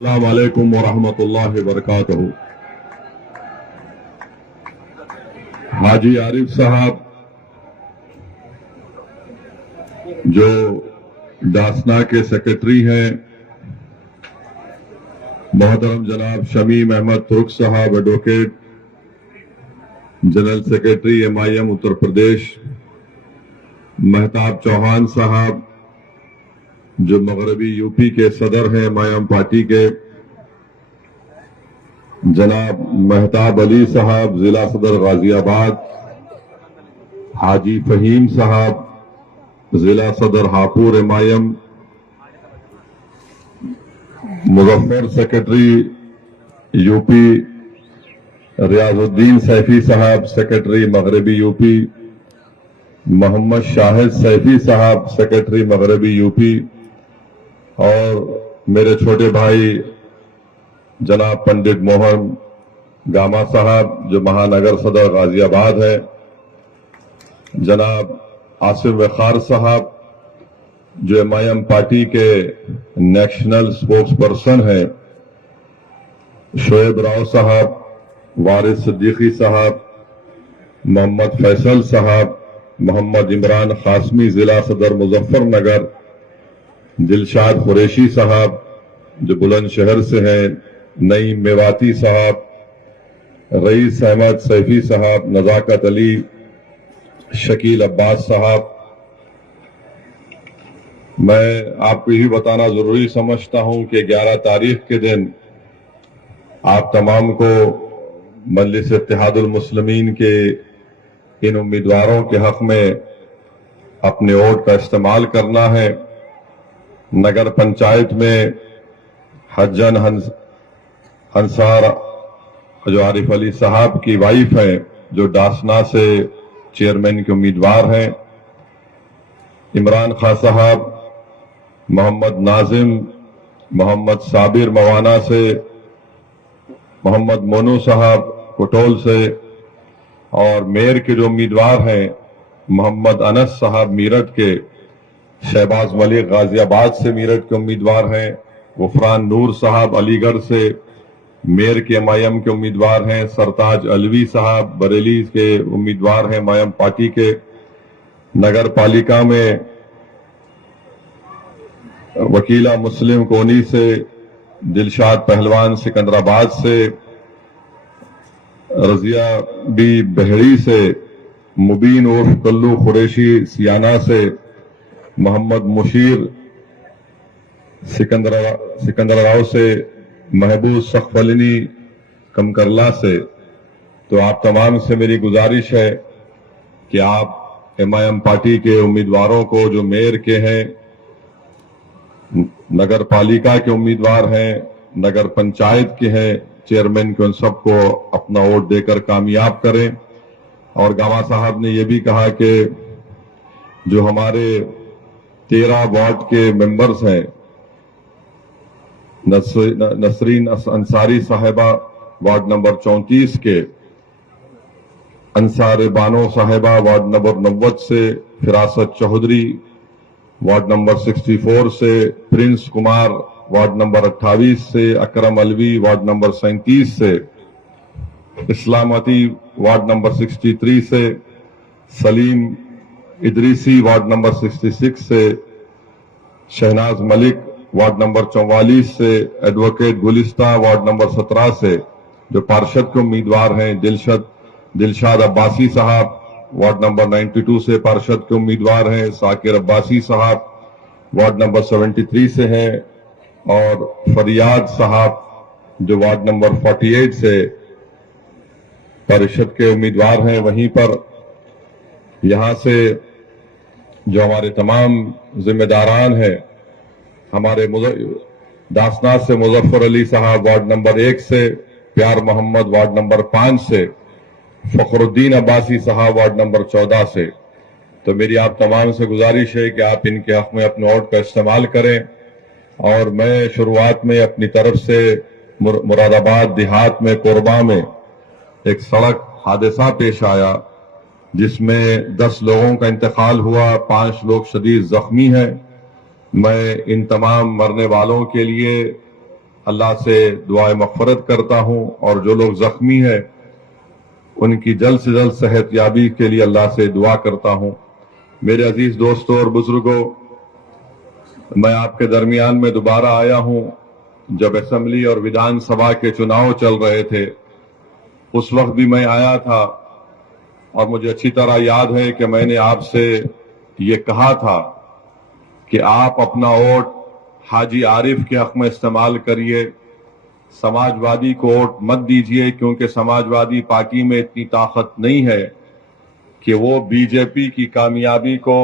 السلام علیکم ورحمۃ اللہ وبرکاتہ۔ حاجی عارف صاحب جو ڈاسنا کے سیکرٹری ہیں، محترم جناب شمیم احمد ترک صاحب advocate general secretary MIM Uttar Pradesh, Mahtab Chauhan صاحب جو مغربی UP کے صدر ہیں MIM پارٹی کے، جناب مہتاب علی صاحب ضلع صدر غازی آباد، حاجی فہیم صاحب ضلع صدر ہاپور MIM، مظفر سیکرٹری UP، ریاض الدین سیفی صاحب سیکرٹری مغربی UP، محمد شاہد سیفی صاحب سیکرٹری مغربی UP، اور میرے چھوٹے بھائی جناب پنڈت موہن گاما صاحب جو مہانگر صدر غازی آباد ہے، جناب آصف وقار صاحب جو MIM پارٹی کے نیشنل سپوکس پرسن ہیں، شعیب راؤ صاحب، وارث صدیقی صاحب، محمد فیصل صاحب، محمد عمران قاسمی ضلع صدر مظفر نگر، دلشاد قریشی صاحب جو بلند شہر سے ہیں، نعیم میواتی صاحب، رئیس احمد سیفی صاحب، نزاکت علی، شکیل عباس صاحب۔ میں آپ کو یہ بتانا ضروری سمجھتا ہوں کہ 11 تاریخ کے دن آپ تمام کو مجلس اتحاد المسلمین کے ان امیدواروں کے حق میں اپنے ووٹ کا استعمال کرنا ہے۔ نگر پنچایت میں حجن انصار جو عارف علی صاحب کی وائف ہیں، جو ڈاسنا سے چیئرمین کے امیدوار ہیں، عمران خان صاحب، محمد ناظم، محمد صابر موانا سے، محمد مونو صاحب کٹول سے، اور میئر کے جو امیدوار ہیں محمد انس صاحب میرٹھ کے، شہباز ملک غازی آباد سے میرٹھ کے امیدوار ہیں، غفران نور صاحب علی گڑھ سے میئر کے MIM کے امیدوار ہیں، سرتاج علوی صاحب بریلی کے امیدوار ہیں MIM پارٹی کے۔ نگر پالیکا میں وکیلہ مسلم کونی سے، دلشاد پہلوان سکندرآباد سے، رضیہ بی بہڑی سے، مبین عرف کلو قریشی سیانہ سے، محمد مشیر سکندراؤ سے، محبوب سخفلنی کمکرلا سے۔ تو آپ تمام سے میری گزارش ہے کہ آپ MIM پارٹی کے امیدواروں کو جو میئر کے ہیں، نگر پالیکا کے امیدوار ہیں، نگر پنچایت کے ہیں، چیئرمین کے، ان سب کو اپنا ووٹ دے کر کامیاب کریں۔ اور گاما صاحب نے یہ بھی کہا کہ جو ہمارے 13 وارڈ کے ممبرز ہیں، نسرین انصاری صاحبہ وارڈ نمبر 34 کے، انصار بانو صاحبہ وارڈ نمبر 90 سے، فراست چودھری وارڈ نمبر 64 سے، پرنس کمار وارڈ نمبر 28 سے، اکرم علوی وارڈ نمبر 37 سے، اسلامتی وارڈ نمبر 63 سے، سلیم ادریسی وارڈ نمبر 66 سے، شہناز ملک وارڈ نمبر 44 سے، ایڈوکیٹ گلستہ وارڈ نمبر 17 سے جو پارشد کے امیدوار ہیں، دلشاد عباسی صاحب وارڈ نمبر 92 سے پارشد کے امیدوار ہیں، ثاقر عباسی صاحب وارڈ نمبر 73 سے ہیں، اور فریاد صاحب جو وارڈ نمبر 48 سے پارشد کے امیدوار ہیں۔ وہیں پر یہاں سے جو ہمارے تمام ذمہ داران ہیں، ہمارے داسنا سے مظفر علی صاحب وارڈ نمبر 1 سے، پیار محمد وارڈ نمبر 5 سے، فخر الدین عباسی صاحب وارڈ نمبر 14 سے۔ تو میری آپ تمام سے گزارش ہے کہ آپ ان کے حق میں اپنے ووٹ کا استعمال کریں۔ اور میں شروعات میں اپنی طرف سے مراد آباد دیہات میں کوربا میں ایک سڑک حادثہ پیش آیا جس میں 10 لوگوں کا انتقال ہوا، 5 لوگ شدید زخمی ہیں۔ میں ان تمام مرنے والوں کے لیے اللہ سے دعائے مغفرت کرتا ہوں، اور جو لوگ زخمی ہیں ان کی جلد سے جلد صحت یابی کے لیے اللہ سے دعا کرتا ہوں۔ میرے عزیز دوستوں اور بزرگوں، میں آپ کے درمیان میں دوبارہ آیا ہوں۔ جب اسمبلی اور ودھان سبھا کے چناؤ چل رہے تھے اس وقت بھی میں آیا تھا، اور مجھے اچھی طرح یاد ہے کہ میں نے آپ سے یہ کہا تھا کہ آپ اپنا ووٹ حاجی عارف کے حق میں استعمال کریے، سماجوادی کو ووٹ مت دیجیے، کیونکہ سماجوادی پارٹی میں اتنی طاقت نہیں ہے کہ وہ بی جے پی کی کامیابی کو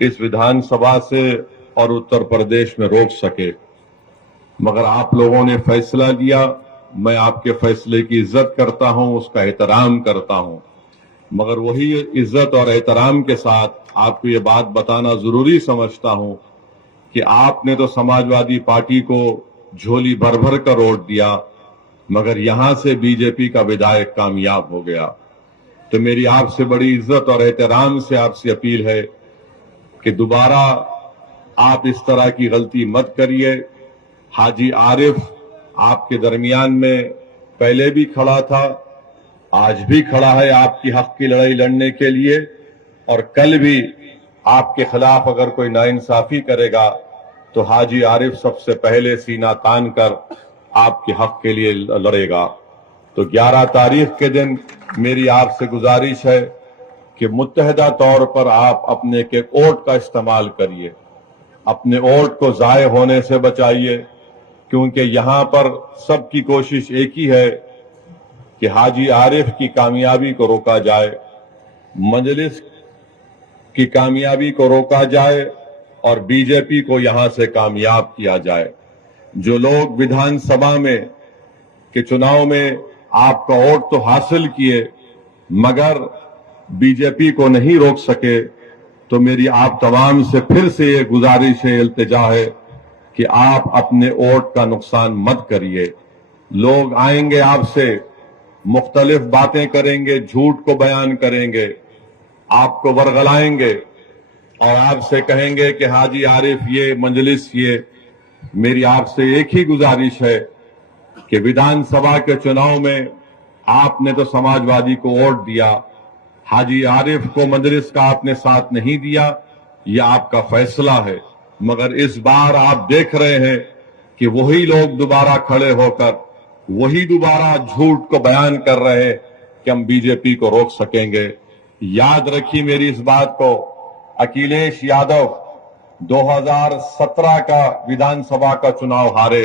اس ودھان سبھا سے اور اتر پردیش میں روک سکے۔ مگر آپ لوگوں نے فیصلہ لیا، میں آپ کے فیصلے کی عزت کرتا ہوں، اس کا احترام کرتا ہوں، مگر وہی عزت اور احترام کے ساتھ آپ کو یہ بات بتانا ضروری سمجھتا ہوں کہ آپ نے تو سماجوادی پارٹی کو جھولی بھر بھر کر ووٹ دیا، مگر یہاں سے بی جے پی کا ودھائک کامیاب ہو گیا۔ تو میری آپ سے بڑی عزت اور احترام سے آپ سے اپیل ہے کہ دوبارہ آپ اس طرح کی غلطی مت کریے۔ حاجی عارف آپ کے درمیان میں پہلے بھی کھڑا تھا، آج بھی کھڑا ہے آپ کی حق کی لڑائی لڑنے کے لیے، اور کل بھی آپ کے خلاف اگر کوئی ناانصافی کرے گا تو حاجی عارف سب سے پہلے سینہ تان کر آپ کے حق کے لیے لڑے گا۔ تو 11 تاریخ کے دن میری آپ سے گزارش ہے کہ متحدہ طور پر آپ اپنے کے ووٹ کا استعمال کریے، اپنے ووٹ کو ضائع ہونے سے بچائیے، کیونکہ یہاں پر سب کی کوشش ایک ہی ہے کہ حاجی عارف کی کامیابی کو روکا جائے، مجلس کی کامیابی کو روکا جائے، اور بی جے پی کو یہاں سے کامیاب کیا جائے۔ جو لوگ ودھان سبھا میں کے چناؤ میں آپ کا ووٹ تو حاصل کیے مگر بی جے پی کو نہیں روک سکے، تو میری آپ تمام سے پھر سے یہ گزارش ہے، التجا ہے کہ آپ اپنے ووٹ کا نقصان مت کریے۔ لوگ آئیں گے آپ سے مختلف باتیں کریں گے، جھوٹ کو بیان کریں گے، آپ کو ورغلائیں گے اور آپ سے کہیں گے کہ حاجی عارف یہ مجلس یہ۔ میری آپ سے ایک ہی گزارش ہے کہ ودھان سبھا کے چناؤ میں آپ نے تو سماجوادی کو ووٹ دیا، حاجی عارف کو مجلس کا آپ نے ساتھ نہیں دیا، یہ آپ کا فیصلہ ہے، مگر اس بار آپ دیکھ رہے ہیں کہ وہی لوگ دوبارہ کھڑے ہو کر وہی دوبارہ جھوٹ کو بیان کر رہے ہیں کہ ہم بی جے پی کو روک سکیں گے۔ یاد رکھیے میری اس بات کو، اکھلیش یادو 2017 کا ودھان سبھا کا چناؤ ہارے،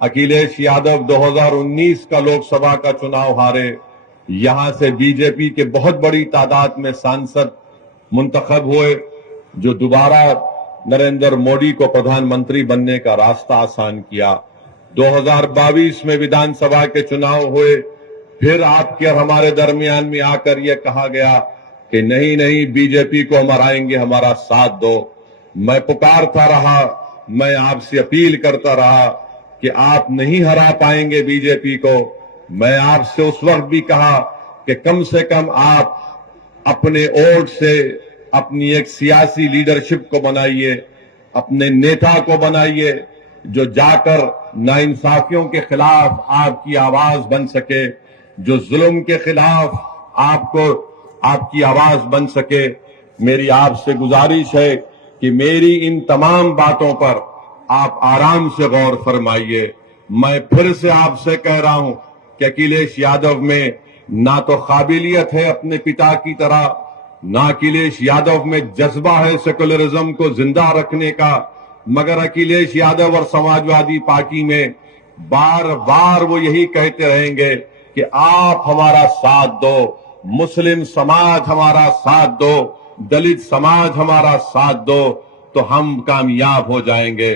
اکھلیش یادو 2019 کا لوک سبھا کا چناؤ ہارے، یہاں سے بی جے پی کے بہت بڑی تعداد میں سانسد منتخب ہوئے، جو دوبارہ نریندر مودی کو پردھان منتری بننے کا راستہ آسان کیا۔ 2022 میں ودھان سبھا کے چناؤ ہوئے، پھر آپ کے اور ہمارے درمیان میں آ کر یہ کہا گیا کہ نہیں بی جے پی کو ہم ہرائیں گے، ہمارا ساتھ دو۔ میں پکارتا رہا، میں آپ سے اپیل کرتا رہا کہ آپ نہیں ہرا پائیں گے بی جے پی کو۔ میں آپ سے اس وقت بھی کہا کہ کم سے کم آپ اپنے ووٹ سے اپنی ایک سیاسی لیڈرشپ کو بنائیے، اپنے نیتا کو بنائیے جو جا کر ناانصافیوں کے خلاف آپ کی آواز بن سکے، جو ظلم کے خلاف آپ کی آواز بن سکے۔ میری آپ سے گزارش ہے کہ میری ان تمام باتوں پر آپ آرام سے غور فرمائیے۔ میں پھر سے آپ سے کہہ رہا ہوں کہ اکھلیش یادو میں نہ تو قابلیت ہے اپنے پتا کی طرح، نہ اکھلیش یادو میں جذبہ ہے سیکولرزم کو زندہ رکھنے کا، مگر اکھلیش یادو اور سماجوادی پارٹی میں بار بار وہ یہی کہتے رہیں گے کہ آپ ہمارا ساتھ دو، مسلم سماج ہمارا ساتھ دو، دلت سماج ہمارا ساتھ دو، تو ہم کامیاب ہو جائیں گے۔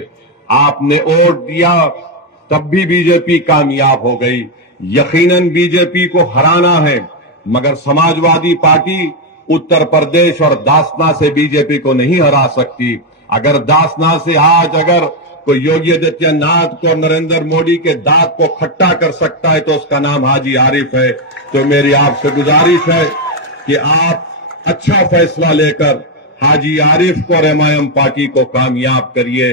آپ نے ووٹ دیا تب بھی بی جے پی کامیاب ہو گئی۔ یقیناً بی جے پی کو ہرانا ہے، مگر سماجوادی پارٹی اتر پردیش اور داسنا سے بی جے پی کو نہیں ہرا سکتی۔ اگر داسنا سے آج اگر کوئی یوگی آدتیہ ناتھ کو نریندر مودی کے دانت کو کھٹا کر سکتا ہے تو اس کا نام حاجی عارف ہے۔ تو میری آپ سے گزارش ہے کہ آپ اچھا فیصلہ لے کر حاجی عارف کو اور ایم آئی ایم پارٹی کو کامیاب کریے۔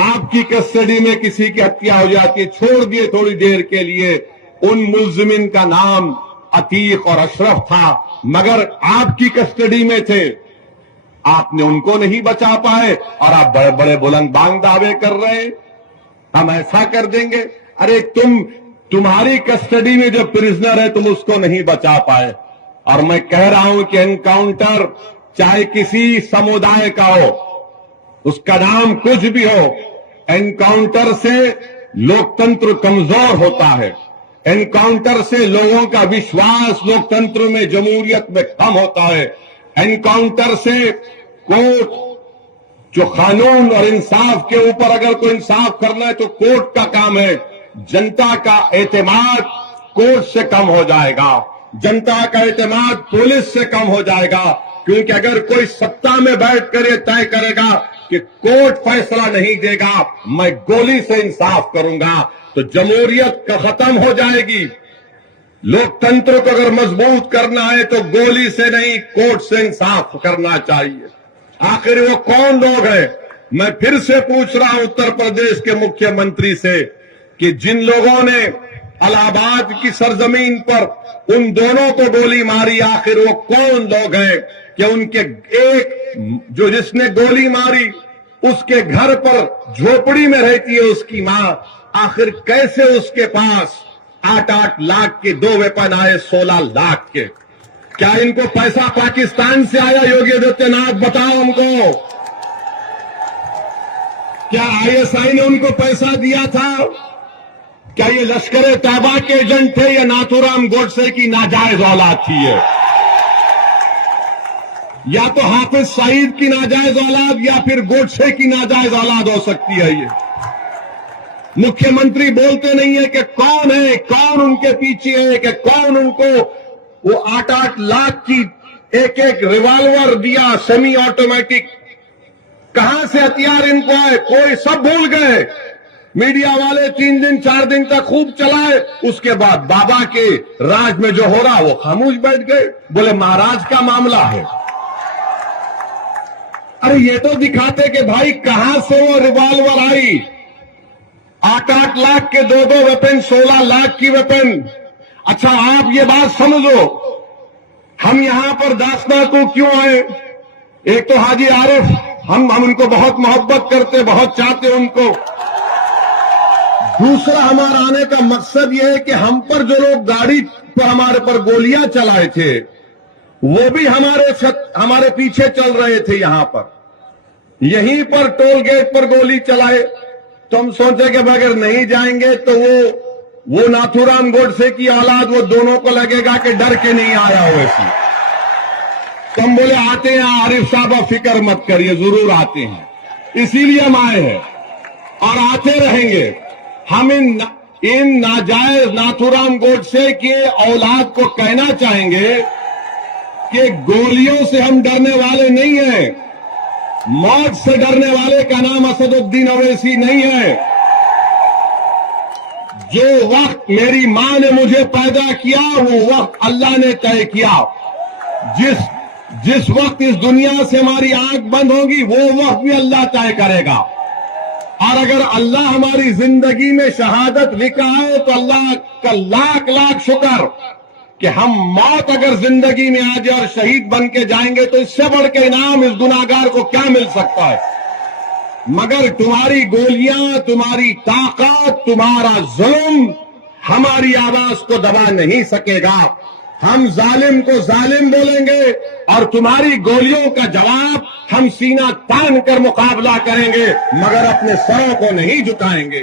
آپ کی کسٹڈی میں کسی کی ہتیا ہو جاتی ہے، چھوڑ دیے تھوڑی دیر کے لیے، ان ملزمین کا نام عتیق اور اشرف تھا، مگر آپ کی کسٹڈی میں تھے، آپ نے ان کو نہیں بچا پائے، اور آپ بڑے بڑے بلند بانگ دعوے کر رہے ہیں ہم ایسا کر دیں گے۔ ارے تمہاری کسٹڈی میں جو پرزنر ہے تم اس کو نہیں بچا پائے، اور میں کہہ رہا ہوں کہ انکاؤنٹر چاہے کسی سمودائے کا ہو، اس کا نام کچھ بھی ہو، انکاؤنٹر سے لوکتنتر کمزور ہوتا ہے، انکاؤنٹر سے لوگوں کا وشواس لوکتنتر میں جمہوریت میں کم ہوتا ہے، انکاؤنٹر سے کورٹ جو قانون اور انصاف کے اوپر اگر کوئی انصاف کرنا ہے تو کورٹ کا کام ہے، جنتا کا اعتماد کورٹ سے کم ہو جائے گا، جنتا کا اعتماد پولیس سے کم ہو جائے گا، کیونکہ اگر کوئی ستا میں بیٹھ کر یہ طے کرے گا کہ کورٹ فیصلہ نہیں دے گا، میں گولی سے انصاف کروں گا، تو جمہوریت کا ختم ہو جائے گی۔ لوکتنتر کو اگر مضبوط کرنا ہے تو گولی سے نہیں، کورٹ سے انصاف کرنا چاہیے۔ آخر وہ کون لوگ ہیں؟ میں پھر سے پوچھ رہا ہوں اتر پردیش کے مکھیہ منتری سے کہ جن لوگوں نے الہ آباد کی سرزمین پر ان دونوں کو گولی ماری، آخر وہ کون لوگ ہیں کہ ان کے ایک جو جس نے گولی ماری اس کے گھر پر جھوپڑی میں رہتی ہے اس کی ماں، آخر کیسے اس کے پاس 8 لاکھ کے 2 ویپن آئے 16 لاکھ کے؟ کیا ان کو پیسہ پاکستان سے آیا؟ یوگی آدتیہ ناتھ بتاؤ ہم کو، کیا ISI نے ان کو پیسہ دیا تھا؟ کیا یہ لشکر طیبہ کے ایجنٹ تھے یا ناتھو رام گوڈسے کی ناجائز اولاد تھی یہ؟ یا تو حافظ سعید کی ناجائز اولاد یا پھر گوڈسے کی ناجائز اولاد ہو سکتی ہے یہ۔ مکھیہ منتری بولتے نہیں ہے کہ کون ہے، کون ان کے پیچھے ہے، کہ کون ان کو وہ 8 لاکھ کی ایک ریوالور دیا سیمی آٹومیٹک، کہاں سے ہتھیار ان کو آئے؟ کوئی سب بھول گئے۔ میڈیا والے 3 دن 4 دن تک خوب چلائے، اس کے بعد بابا کے راج میں جو ہو رہا وہ خاموش بیٹھ گئے، بولے مہاراج کا معاملہ ہے۔ ارے یہ تو دکھاتے کہ بھائی کہاں سے وہ ریوالور آئی، 8 لاکھ کے 2 ویپن، 16 لاکھ کی ویپن۔ اچھا آپ یہ بات سمجھو، ہم یہاں پر داسنا کو کیوں آئے؟ ایک تو حاجی عارف، ہم ان کو بہت محبت کرتے، بہت چاہتے ان کو۔ دوسرا ہمارا آنے کا مقصد یہ ہے کہ ہم پر جو لوگ گاڑی پر ہمارے پر گولیاں چلائے تھے وہ بھی ہمارے پیچھے چل رہے تھے، یہاں پر یہیں پر ٹول گیٹ پر گولی چلائے، تو ہم سوچے کہ اگر نہیں جائیں گے تو وہ ناتھو رام گوڈسے کی اولاد وہ دونوں کو لگے گا کہ ڈر کے نہیں آیا ہو ایسی، تو ہم بولے آتے ہیں عارف صاحب آپ فکر مت کریے، ضرور آتے ہیں، اسی لیے ہم آئے ہیں اور آتے رہیں گے۔ ہم ان ناجائز ناتھو رام گوڈسے کے اولاد کو کہنا چاہیں گے کہ گولیوں سے ہم ڈرنے والے نہیں ہیں، موت سے ڈرنے والے کا نام اسد الدین اویسی نہیں ہے۔ جو وقت میری ماں نے مجھے پیدا کیا وہ وقت اللہ نے طے کیا، جس وقت اس دنیا سے ہماری آنکھ بند ہوگی وہ وقت بھی اللہ طے کرے گا، اور اگر اللہ ہماری زندگی میں شہادت لکھا ہے تو اللہ کا لاکھ شکر کہ ہم موت اگر زندگی میں آ جائے اور شہید بن کے جائیں گے تو اس سے بڑھ کے انعام اس گناہگار کو کیا مل سکتا ہے؟ مگر تمہاری گولیاں، تمہاری طاقت، تمہارا ظلم ہماری آواز کو دبا نہیں سکے گا۔ ہم ظالم کو ظالم بولیں گے اور تمہاری گولیوں کا جواب ہم سینہ تان کر مقابلہ کریں گے، مگر اپنے سروں کو نہیں جھکائیں گے۔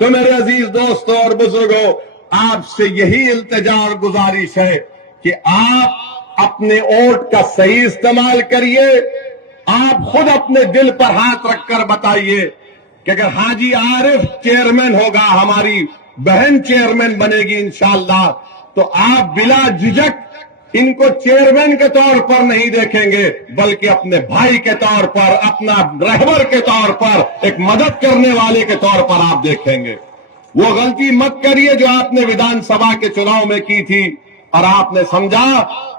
تو میرے عزیز دوستوں اور بزرگوں، آپ سے یہی التجا اور گزارش ہے کہ آپ اپنے ووٹ کا صحیح استعمال کریے۔ آپ خود اپنے دل پر ہاتھ رکھ کر بتائیے کہ اگر حاجی عارف چیئرمین ہوگا، ہماری بہن چیئرمین بنے گی انشاءاللہ، تو آپ بلا جھجک ان کو چیئرمین کے طور پر نہیں دیکھیں گے بلکہ اپنے بھائی کے طور پر، اپنا رہبر کے طور پر، ایک مدد کرنے والے کے طور پر آپ دیکھیں گے۔ وہ غلطی مت کریے جو آپ نے ویدھان سبھا کے چناؤ میں کی تھی اور آپ نے سمجھا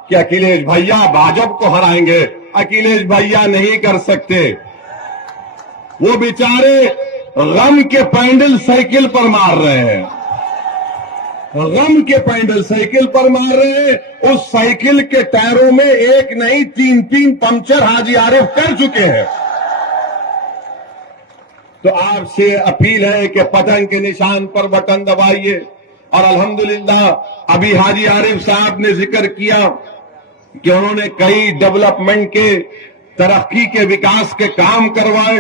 کہ اکھلیش بھیا بھاجپ کو ہرائیں گے۔ اکھلیش بھیا نہیں کر سکتے، وہ بیچارے غم کے پینڈل سائیکل پر مار رہے ہیں، غم کے پینڈل سائیکل پر مار رہے ہیں. اس سائیکل کے ٹائروں میں ایک نہیں 3 پنکچر حاجی عارف کر چکے ہیں. تو آپ سے اپیل ہے کہ پتنگ کے نشان پر بٹن دبائیے. اور الحمدللہ ابھی حاجی عارف صاحب نے ذکر کیا کہ انہوں نے کئی ڈیولپمنٹ کے، ترقی کے، وکاس کے کام کروائے.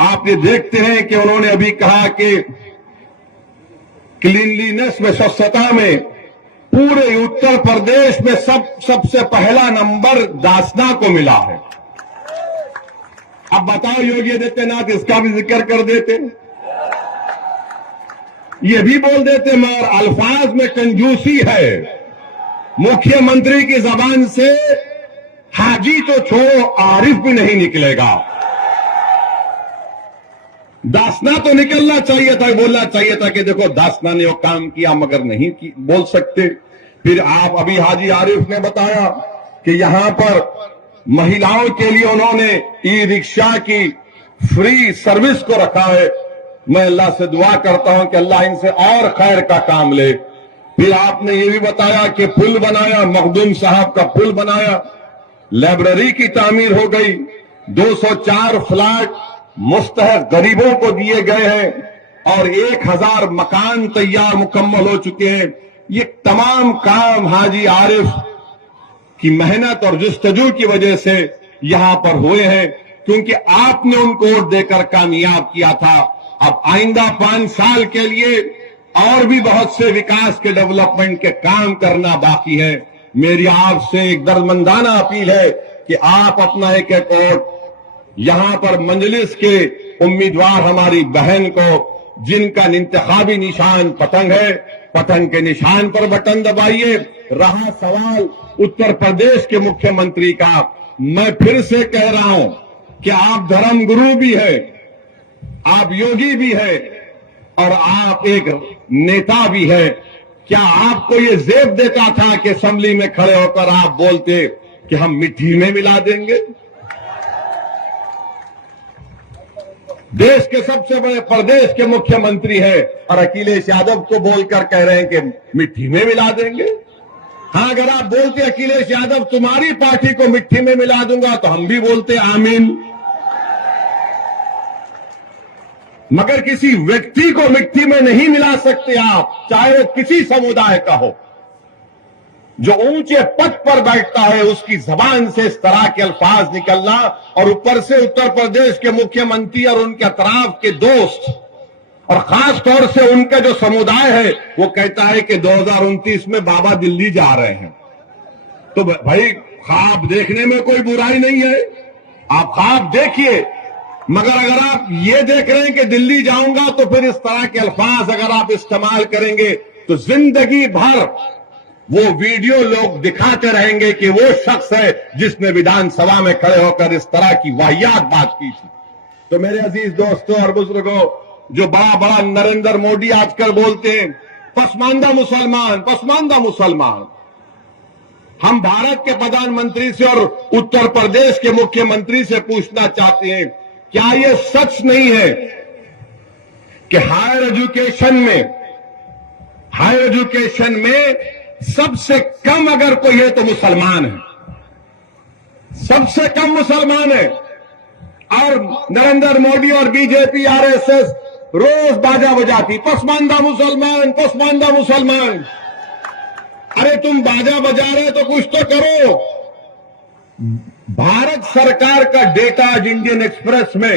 آپ یہ دیکھتے ہیں کہ انہوں نے ابھی کہا کہ کلینلینس میں، سوچھتا میں پورے اتر پردیش میں سب سے پہلا نمبر داسنا کو ملا ہے. اب بتاؤ یوگی آدتیہ ناتھ اس کا بھی ذکر کر دیتے، یہ بھی بول دیتے، مگر الفاظ میں کنجوسی ہے. مکھیہ منتری کی زبان سے حاجی تو چھوڑو عارف بھی نہیں نکلے گا. داسنا تو نکلنا چاہیے تھا، بولنا چاہیے تھا کہ دیکھو داسنا نے وہ کام کیا، مگر نہیں بول سکتے. پھر آپ ابھی حاجی عارف نے بتایا کہ یہاں پر مہیلاؤں کے لیے انہوں نے ای رکشا کی فری سروس کو رکھا ہے. میں اللہ سے دعا کرتا ہوں کہ اللہ ان سے اور خیر کا کام لے. پھر آپ نے یہ بھی بتایا کہ پل بنایا، مخدوم صاحب کا پل بنایا، لائبریری کی تعمیر ہو گئی، 204 فلیٹ مستحق غریبوں کو دیے گئے ہیں اور 1000 مکان تیار مکمل ہو چکے ہیں. یہ تمام کام حاجی عارف کی محنت اور جستجو کی وجہ سے یہاں پر ہوئے ہیں، کیونکہ آپ نے ان کو ووٹ دے کر کامیاب کیا تھا. اب آئندہ 5 سال کے لیے اور بھی بہت سے وکاس کے، ڈیولپمنٹ کے کام کرنا باقی ہے. میری آپ سے ایک دردمندانہ اپیل ہے کہ آپ اپنا ایک ووٹ یہاں پر مجلس کے امیدوار ہماری بہن کو، جن کا انتخابی نشان پتنگ ہے، پتنگ کے نشان پر بٹن دبائیے. رہا سوال اتر پردیش کے مکھیہ منتری کا، میں پھر سے کہہ رہا ہوں کہ آپ دھرم گرو بھی ہے، آپ یوگی بھی ہے اور آپ ایک نیتا بھی ہے. کیا آپ کو یہ زیب دیتا تھا کہ اسمبلی میں کھڑے ہو کر آپ بولتے کہ ہم مٹی میں ملا دیں گے؟ دیش کے سب سے بڑے پردیش کے مکھیہ منتری ہے اور اکھلیش یادو کو بول کر کہہ رہے ہیں کہ مٹی میں ملا دیں گے. ہاں، اگر آپ بولتے اکھلیش یادو تمہاری پارٹی کو مٹی میں ملا دوں گا تو ہم بھی بولتے آمین. مگر کسی ویکتی کو مٹی میں نہیں ملا سکتے آپ، چاہے وہ کسی سمودائے کا ہو. جو اونچے پد پر بیٹھتا ہے اس کی زبان سے اس طرح کے الفاظ نکلنا، اور اوپر سے اتر پردیش کے مکھیہ منتری اور ان کے اطراف کے دوست، اور خاص طور سے ان کا جو سمودائے ہے، وہ کہتا ہے کہ 2029 میں بابا دلی جا رہے ہیں. تو بھائی خواب دیکھنے میں کوئی برائی نہیں ہے، آپ خواب دیکھیے، مگر اگر آپ یہ دیکھ رہے ہیں کہ دلی جاؤں گا تو پھر اس طرح کے الفاظ اگر آپ استعمال کریں گے تو زندگی بھر وہ ویڈیو لوگ دکھاتے رہیں گے کہ وہ شخص ہے جس نے ویدھان سبھا میں کھڑے ہو کر اس طرح کی واہیات بات کی تھی. تو میرے عزیز دوستوں اور بزرگوں، جو بڑا بڑا نریندر مودی آج کل بولتے ہیں پسماندہ مسلمان، پسماندہ مسلمان، ہم بھارت کے پردھان منتری سے اور اتر پردیش کے مکھیہ منتری سے پوچھنا چاہتے ہیں، کیا یہ سچ نہیں ہے کہ ہائر ایجوکیشن میں سب سے کم اگر کوئی ہے تو مسلمان ہے، سب سے کم مسلمان ہے، اور نریندر مودی اور بی جے پی RSS روز باجا بجاتی پسماندہ مسلمان، پسماندہ مسلمان. ارے تم باجا بجا رہے تو کچھ تو کرو. بھارت سرکار کا ڈیٹا، انڈین ایکسپریس میں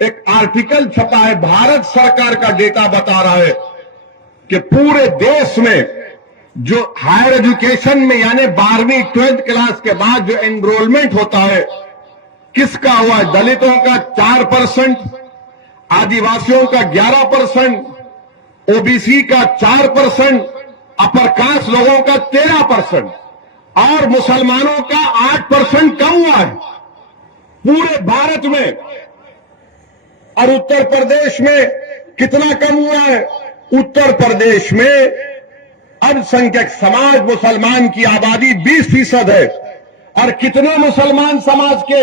ایک آرٹیکل چھپا ہے، بھارت سرکار کا ڈیٹا بتا رہا ہے کہ پورے دیش میں جو ہائر ایجوکیشن میں یعنی 12ویں 12th کلاس کے بعد جو انرولمنٹ ہوتا ہے، کس کا ہوا ہے؟ دلتوں کا 4%، آدیواسیوں کا 11%، OBC کا 4%، اپر کاسٹ لوگوں کا 13%، اور مسلمانوں کا 8% کم ہوا ہے پورے بھارت میں. اور اتر پردیش میں کتنا کم ہوا ہے؟ اتر پردیش میں الپسنکھیک سماج مسلمان کی آبادی 20% ہے، اور کتنے مسلمان سماج کے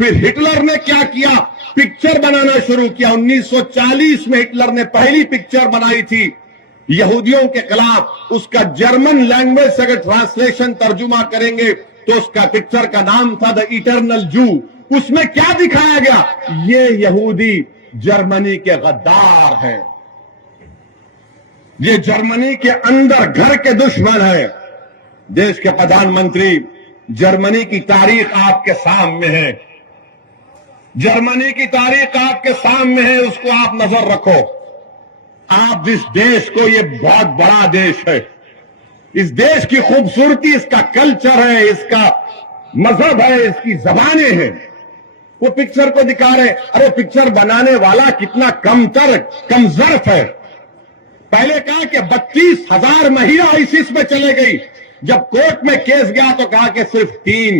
پھر ہٹلر نے کیا کیا؟ پکچر بنانا شروع کیا. 1940 میں ہٹلر نے پہلی پکچر بنائی تھی یہودیوں کے خلاف. اس کا جرمن لینگویج سے اگر ٹرانسلیشن ترجمہ کریں گے تو اس کا پکچر کا نام تھا دا ایٹرنل جو. اس میں کیا دکھایا گیا؟ یہ یہودی جرمنی کے غدار ہیں, یہ جرمنی کے اندر گھر کے دشمن ہیں. دیش کے پردھان منتری, جرمنی کی تاریخ آپ کے سامنے ہے, جرمنی کی تاریخ آپ کے سامنے ہے, اس کو آپ نظر رکھو. آپ جس دیش کو, یہ بہت بڑا دیش ہے, اس دیش کی خوبصورتی اس کا کلچر ہے, اس کا مذہب ہے, اس کی زبانیں ہیں. وہ پکچر کو دکھا رہے, ارے پکچر بنانے والا کتنا کم ظرف ہے. پہلے کہا کہ 32,000 مہیلا آئیسس میں چلے گئی. جب کورٹ میں کیس گیا تو کہا کہ صرف 3.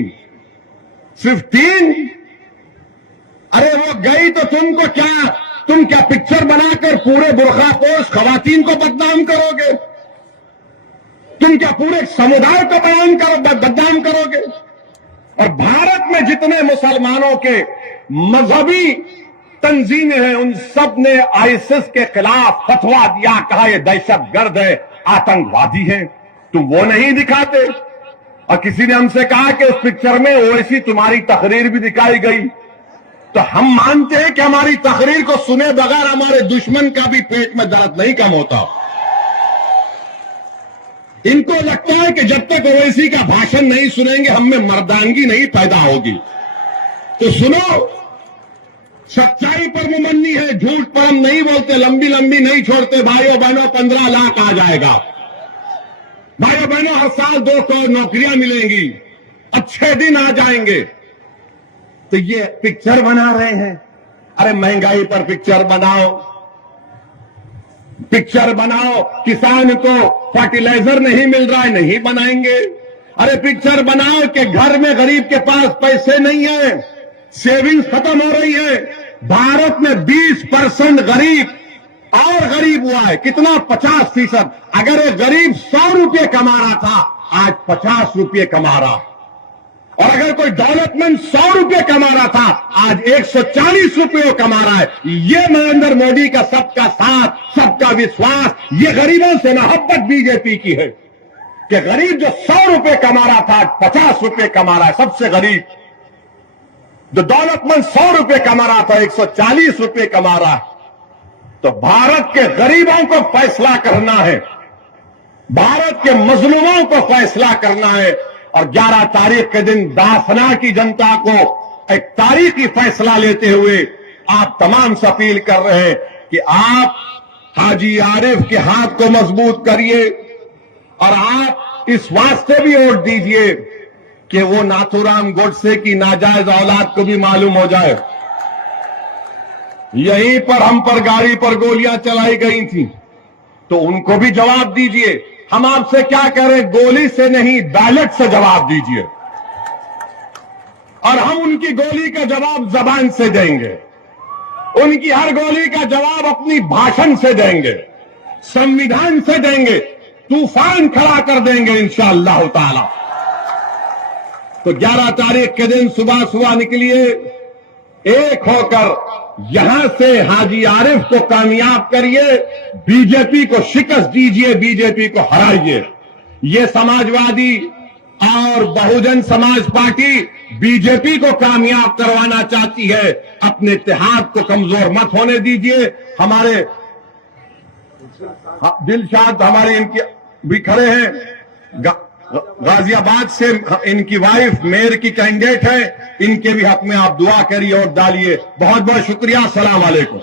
ارے وہ گئی تو تم کیا پکچر بنا کر پورے برقع پوش خواتین کو بدنام کرو گے؟ تم کیا پورے سمودائے کو بدنام کرو گے؟ اور بھارت میں جتنے مسلمانوں کے مذہبی تنظیمیں ہیں ان سب نے آئیسس کے خلاف فتوا دیا, کہا یہ دہشت گرد ہے, آتنکوادی ہے. تم وہ نہیں دکھاتے. اور کسی نے ہم سے کہا کہ اس پکچر میں اویسی تمہاری تقریر بھی دکھائی گئی. تو ہم مانتے ہیں کہ ہماری تقریر کو سنے بغیر ہمارے دشمن کا بھی پیٹ میں درد نہیں کم ہوتا. ان کو لگتا ہے کہ جب تک اویسی کا بھاشن نہیں سنیں گے ہم میں مردانگی نہیں پیدا ہوگی. تو سنو, سچائی پر ممنی ہے, جھوٹ پر ہم نہیں بولتے, لمبی نہیں چھوڑتے. بھائیوں بہنوں 15 لاکھ آ جائے گا. بھائیوں بہنوں ہر سال 200 نوکریاں ملیں گی, اچھے دن آ جائیں گے. تو یہ پکچر بنا رہے ہیں. ارے مہنگائی پر پکچر بناؤ, کسان کو فرٹیلائزر نہیں مل رہا ہے, نہیں بنائیں گے. ارے پکچر بناؤ کہ گھر میں غریب کے پاس پیسے نہیں ہیں, سیونگز ختم ہو رہی ہے. بھارت میں 20% غریب ہوا ہے. کتنا؟ 50%. اگر ایک غریب 100 روپے کما رہا تھا آج 50 روپے کما رہا, اور اگر کوئی دولت مند 100 روپے کما رہا تھا آج 140 روپے کما رہا ہے. یہ نریندر مودی کا سب کا ساتھ, سب کا وشواس, یہ غریبوں سے محبت بی جے پی کی ہے کہ غریب جو 100 روپے کما رہا تھا آج 50 روپے کما رہا ہے. سب سے غریب جو دولت مند 100 روپے کما رہا تھا 140 روپے کما رہا ہے. تو بھارت کے غریبوں کو فیصلہ کرنا ہے, بھارت کے مظلوموں کو فیصلہ کرنا ہے. اور 11 تاریخ کے دن دافنا کی جنتا کو ایک تاریخی فیصلہ لیتے ہوئے آپ تمام سے اپیل کر رہے ہیں کہ آپ حاجی عارف کے ہاتھ کو مضبوط کریے, اور آپ اس واسطے بھی ووٹ دیجئے کہ وہ ناتھو رام گوڈسے کی ناجائز اولاد کو بھی معلوم ہو جائے. یہیں پر ہم پر گاڑی پر گولیاں چلائی گئی تھیں تو ان کو بھی جواب دیجئے. ہم آپ سے کیا کہہ رہے, گولی سے نہیں بیلٹ سے جواب دیجئے, اور ہم ان کی گولی کا جواب زبان سے دیں گے, ان کی ہر گولی کا جواب اپنی بھاشن سے دیں گے, سنویدھان سے دیں گے, طوفان کھڑا کر دیں گے انشاءاللہ تعالی. تو 11 تاریخ کے دن صبح نکلیے, ایک ہو کر یہاں سے حاجی عارف کو کامیاب کریے, بی جے پی کو شکست دیجئے, بی جے پی کو ہرائیے. یہ سماجوادی اور بہوجن سماج پارٹی بی جے پی کو کامیاب کروانا چاہتی ہے, اپنے اتحاد کو کمزور مت ہونے دیجئے. ہمارے دلشاد ہمارے ان کی بھی کھڑے ہیں, غازی آباد سے ان کی وائف میئر کی کینڈیڈیٹ ہے, ان کے بھی حق میں آپ دعا کریے اور ڈالیے. بہت بہت شکریہ. السلام علیکم.